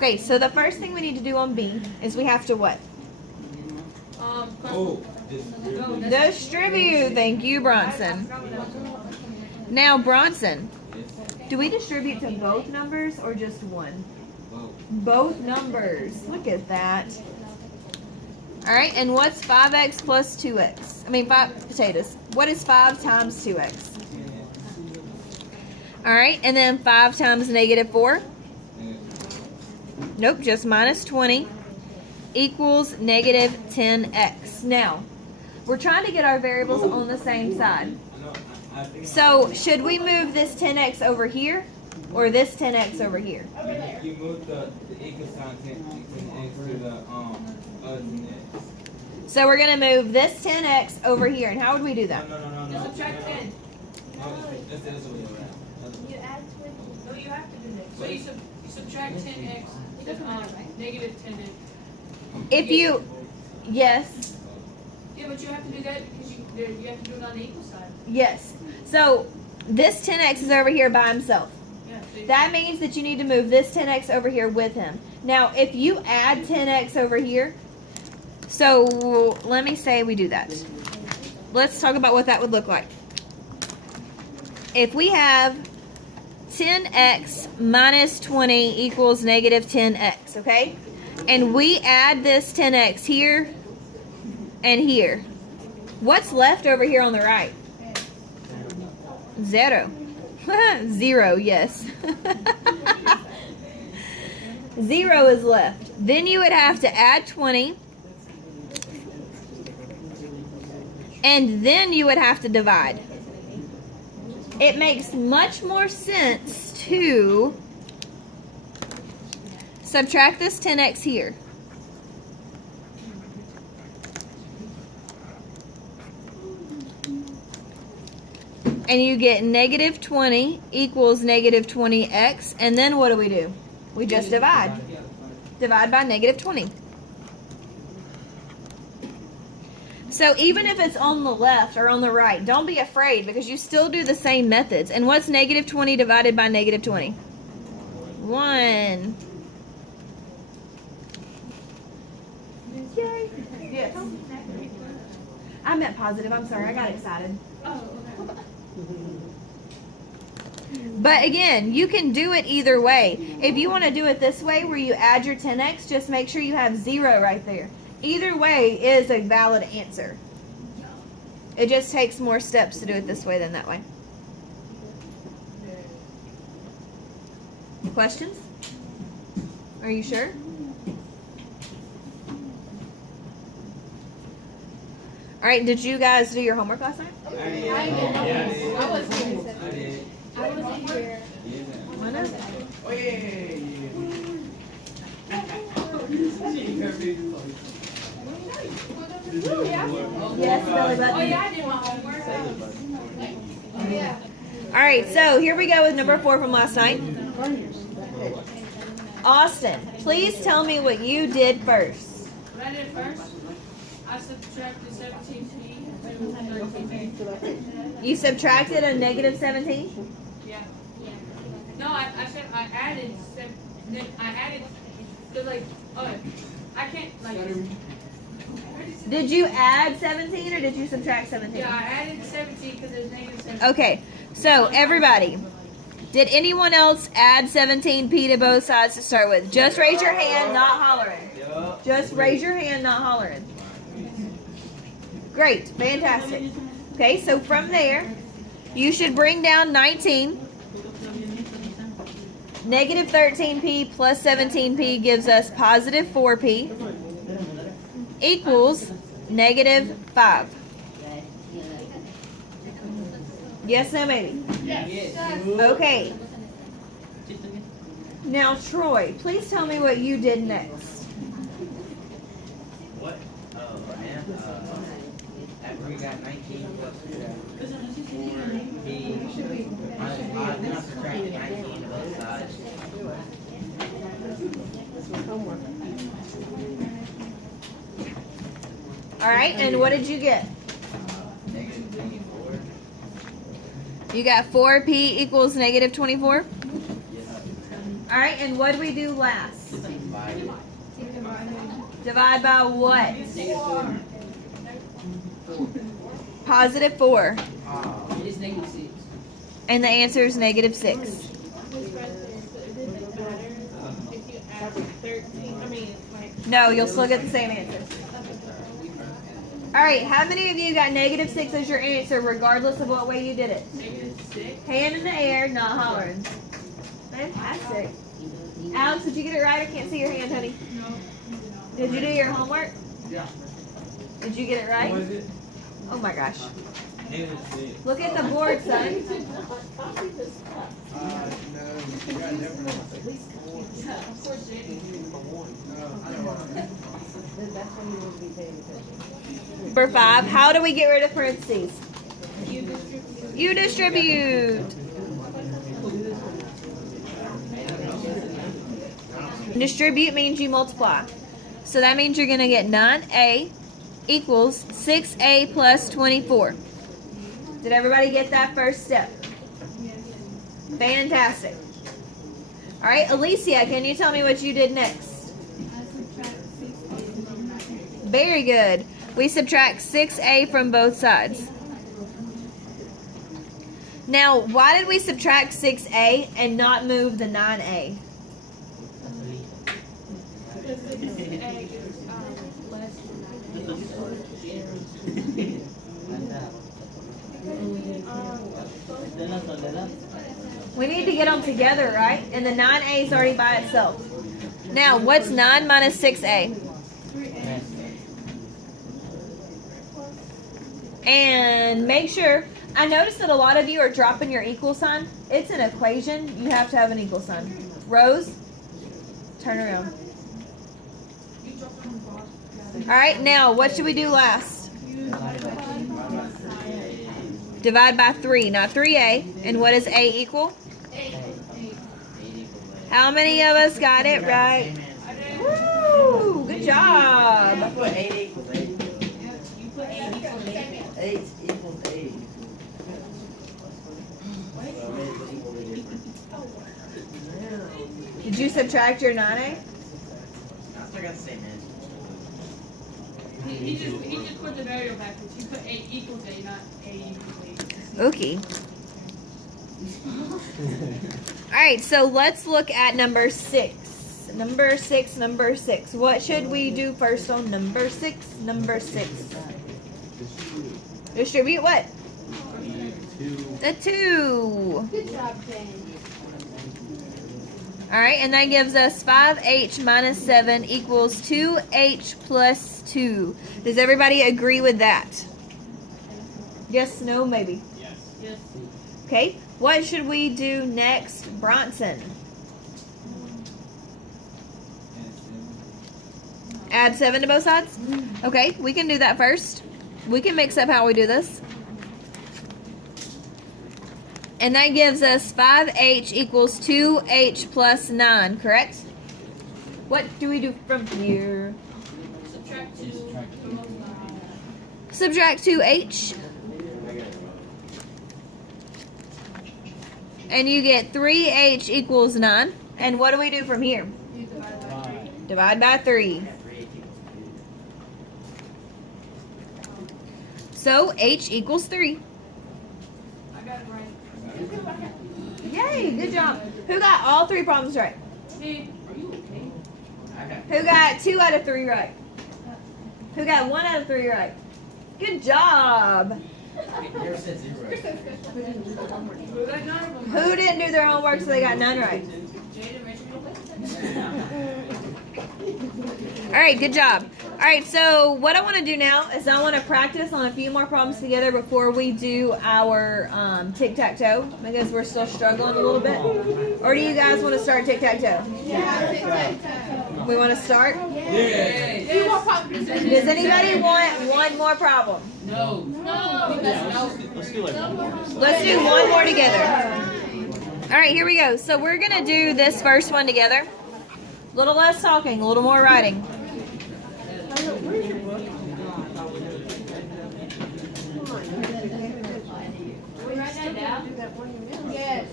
Okay, so the first thing we need to do on B is we have to what? Distribute. Thank you, Bronson. Now, Bronson, do we distribute to both numbers or just one? Both numbers. Look at that. All right, and what's 5x plus 2x? I mean, 5 potatoes. What is 5 times 2x? All right, and then 5 times negative 4? Nope, just minus 20 equals negative 10x. Now, we're trying to get our variables on the same side. So, should we move this 10x over here or this 10x over here? You move the equal sign 10x to the other 10x. So, we're going to move this 10x over here. And how would we do that? No. Subtract 10. Let's do this way around. You add 20. No, you have to do that. So you subtract 10x, negative 10x. If you, yes, Yeah, but you have to do that because you have to do it on the equal side. yes. So, this 10x is over here by himself. Yeah. So That means that you need to move this 10x over here with him. Now, if you add 10x over here, so let me say we do that. Let's talk about what that would look like. If we have 10x minus 20 equals negative 10x, okay? And we add this 10x here and here. What's left over here on the right? 0. 0, yes. 0 is left. Then you would have to add 20. And then you would have to divide. It makes much more sense to subtract this 10x here. And you get negative 20 equals negative 20x. And then what do? We just divide. Divide by negative 20. So even if it's on the left or on the right, don't be afraid because you still do the same methods. And what's negative 20 divided by negative 20? 1. Yay. Yes. I meant positive. I'm sorry. I got excited. But again, you can do it either way. If you want to do it this way where you add your 10x, just make sure you have 0 right there. Either way is a valid answer. It just takes more steps to do it this way than that way. Questions? Are you sure? All right, did you guys do your homework last night? I did. I wasn't here. I did. I wasn't here. Why not? Oh, yeah. Yes, Billy Button. Oh, yeah, I did my homework. Oh, yeah. All right, so here we go with number 4 from last night. Austin, please tell me what you did first. What I did first, I subtracted 17p to 13p. You subtracted a negative 17? Yeah. No, I said I added, so like, oh, I can't, like, Did you add 17 or did you subtract 17? yeah, I added 17 because there's negative 17. Okay, so everybody, did anyone else add 17p to both sides to start with? Just raise your hand, not hollering. Just raise your hand, not hollering. Great, fantastic. Okay, so from there, you should bring down 19. Negative 13p plus 17p gives us positive 4p equals negative 5. Yes, no, maybe. Okay. Now, Troy, please tell me what you did next. What? After we got 19 plus 4, then I subtracted 19 to both sides. All right, and what did you get? Negative 24. You got 4p equals negative 24? All right, and what do we do last? Divide by what? Positive 4. It's negative 6. And the answer is negative 6. If you add 13, I mean, like, No, you'll still get the same answer. All right, how many of you got negative 6 as your answer, regardless of what way you did it? negative 6. Hand in the air, not hollering. Fantastic. Alex, did you get it right? I can't see your hand, honey. No. Did you do your homework? Yeah. Did you get it What right? is it? Oh my gosh. Negative 6. Look at the board, son. No, you got different. Of course, Jaden. For 5, how do we get rid of parentheses? You distribute. You distribute. Distribute means you multiply. So that means you're going to get 9a equals 6a plus 24. Did everybody get that first step? Fantastic. All right, Alicia, can you tell me what you did next? Very good. We subtract 6a from both sides. Now, why did we subtract 6a and not move the 9a? Because 6A is less We need to get them together, right? And the 9a is already by itself. Now, what's 9 minus 6a? And make sure, I noticed that a lot of you are dropping your equal sign. It's an equation. You have to have an equal sign. Rose, turn around. All right, now what should we do last? Divide by 3, not 3a. And what does a equal? How many of us got it right? Woo! Good job. Put 8 equals 8. 8 equals 8. Did you subtract your 9a? I still got the same answer. He just put the variable backwards. You put 8 equals 8, not 8 equals 8. Okay. All right, so let's look at number 6. Number 6. What should we do first on number 6? Number 6. Distribute what? The 2. Good job, Jane. All right, and that gives us 5h minus 7 equals 2h plus 2. Does everybody agree with that? Yes, no, maybe. Yes. Okay, what should we do next, Bronson? Add 7 to both sides? Okay, we can do that first. We can mix up how we do this. And that gives us 5h equals 2h plus 9, correct? What do we do from here? Subtract 2 from both sides. Subtract 2h. And you get 3h equals 9. And what do we do from here? You divide by 3. Divide by 3. 3 equals 2. So h equals 3. I got it right. Yay, good job. Who got all 3 problems right? Me. Who got 2 out of 3 right? Who got 1 out of 3 right? Good job. Never said 0. Who got none of them? Who didn't do their homework so they got none right? Jaden, raise your hand. All right, good job. All right, so what I want to do now is I want to practice on a few more problems together before we do our tic-tac-toe, because we're still struggling a little bit. Or do you guys want to start tic-tac-toe? We want to start? Does anybody want one more problem? No. Let's do it. Let's do one more together. All right, here we go. So we're going to do this first one together. A little less talking, a little more writing. Write that down. Yes.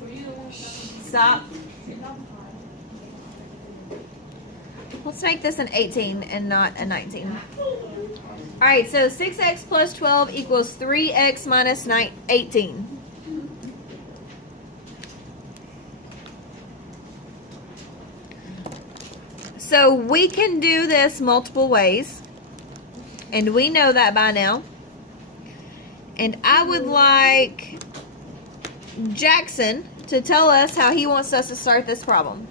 For you, Stop. Let's make this an 18 and not a 19. Alright, so 6x plus 12 equals 3x minus 18. So we can do this multiple ways. And we know that by now. And I would like Jackson to tell us how he wants us to start this problem.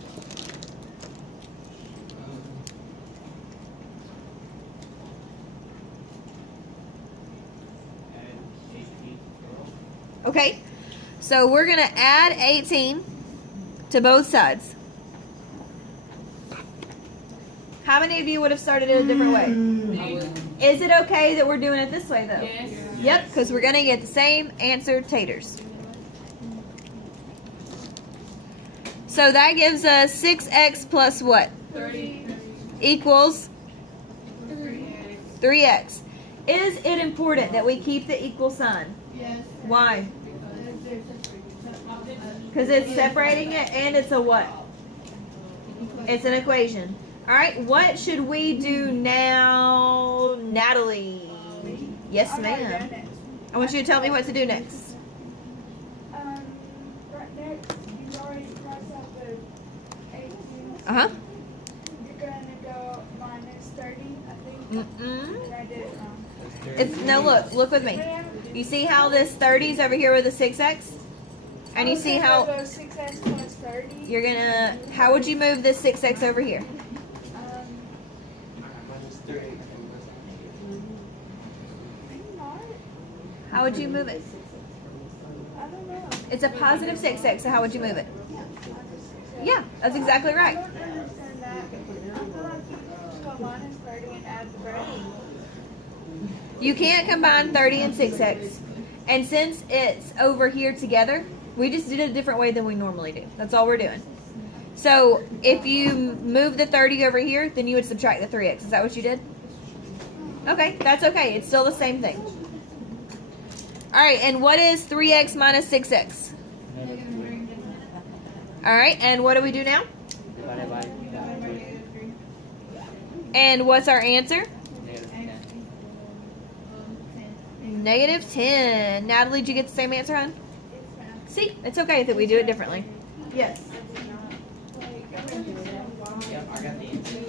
Okay, so we're going to add 18 to both sides. How many of you would have started it a different way? Is it okay that we're doing it this way, though? yes. Yep, because we're going to get the same answer, taters. So that gives us 6x plus what? 30. Equals 3x. Is it important that we keep the equal sign? Yes. Why? Because it's separating it and it's a what? It's an equation. Alright, what should we do now, Natalie? Yes, ma'am. I want you to tell me what to do next. Right next, you already crossed out the 18. Uh-huh. You're gonna go minus 30, I think. Mm-mm. I did it wrong. It's, no, look with me. You see how this 30's over here with a 6x? And you see how 6x plus 30. you're gonna, how would you move this 6x over here? Not. How would you move it? I don't know. It's a positive 6x, so how would you move it? Yeah, that's exactly I right. don't understand that. I feel like you can just go minus 30 and add the bracket. You can't combine 30 and 6x. And since it's over here together, we just did it a different way than we normally do. That's all we're doing. So if you move the 30 over here, then you would subtract the 3x. Is that what you did? Okay, that's okay. It's still the same thing. Alright, and what is 3x minus 6x? Alright, and what do we do now? And what's our answer? Negative 10. Natalie, did you get the same answer, hon? See, it's okay that we do it differently. Yes. Yep, I got the answer.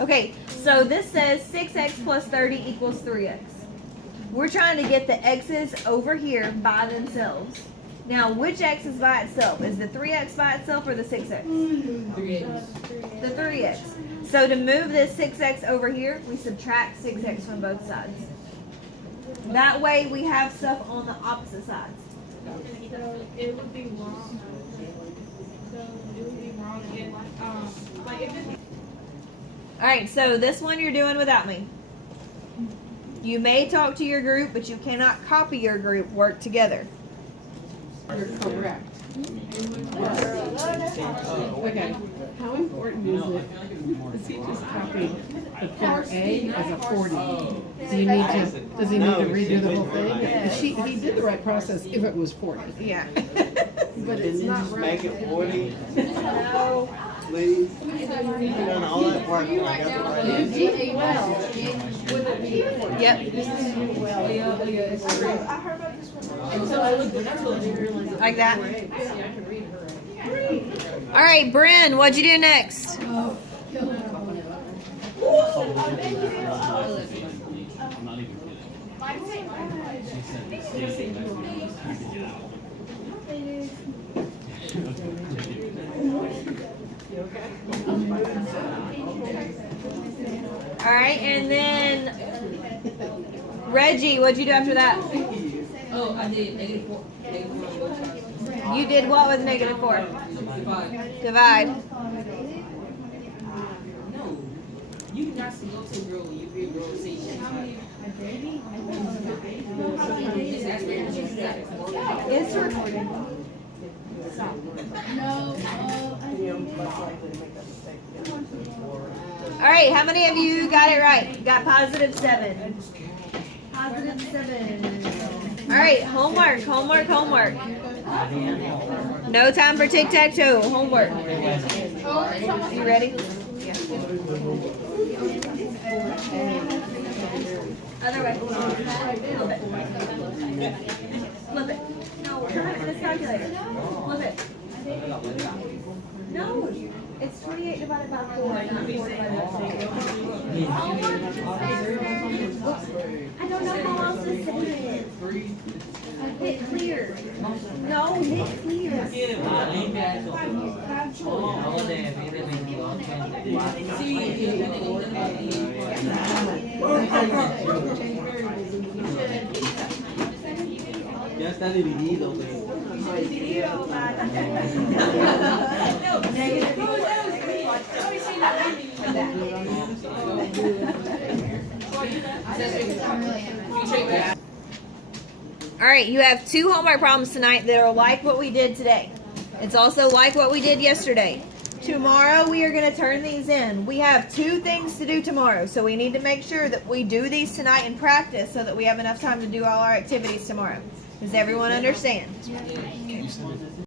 Okay, so this says 6x plus 30 equals 3x. We're trying to get the x's over here by themselves. Now, which x is by itself? Is the 3x by itself or the 6x? 3x. The 3x. So to move this 6x over here, we subtract 6x from both sides. That way we have stuff on the opposite sides. So it would be wrong. So it would be wrong if, like if it's Alright, so this one you're doing without me. You may talk to your group, but you cannot copy your group work together. You're correct. Okay, how important is it? Is he just copying the 4A as a 40? Do you need to, does he need to redo the whole thing? He did the right process if it was 40. Yeah. But it's not Just right. make it 40, please. You've done all that work. I got the right You answer. did well. Would it be 40? Yep. I heard about this one. Until I looked at it, I realized. Like that. See, I can read her. Alright, Bryn, what'd you do next? Alright, and then Reggie, what'd you do after that? Oh, I did negative 4. You did what with negative 4? Divide. Divide. No. You can actually go to the row when you read row C. It's actually It's recorded. Alright, how many of you got it right? Got positive 7. Positive All right, homework, homework, homework. No time for tic-tac-toe. Homework. You ready? Yeah. Other way. Flip it. Flip it. No, turn it in this calculator. Flip it. No, it's 28 divided by 4, not 4 divided by 4. I don't know how else to say it. Hit clear. No, hit clear. Ya está dividido, güey. All right, you have 2 homework problems tonight that are like what we did today. It's also like what we did yesterday. Tomorrow we are going to turn these in. We have 2 things to do tomorrow, so we need to make sure that we do these tonight in practice so that we have enough time to do all our activities tomorrow. Does everyone understand?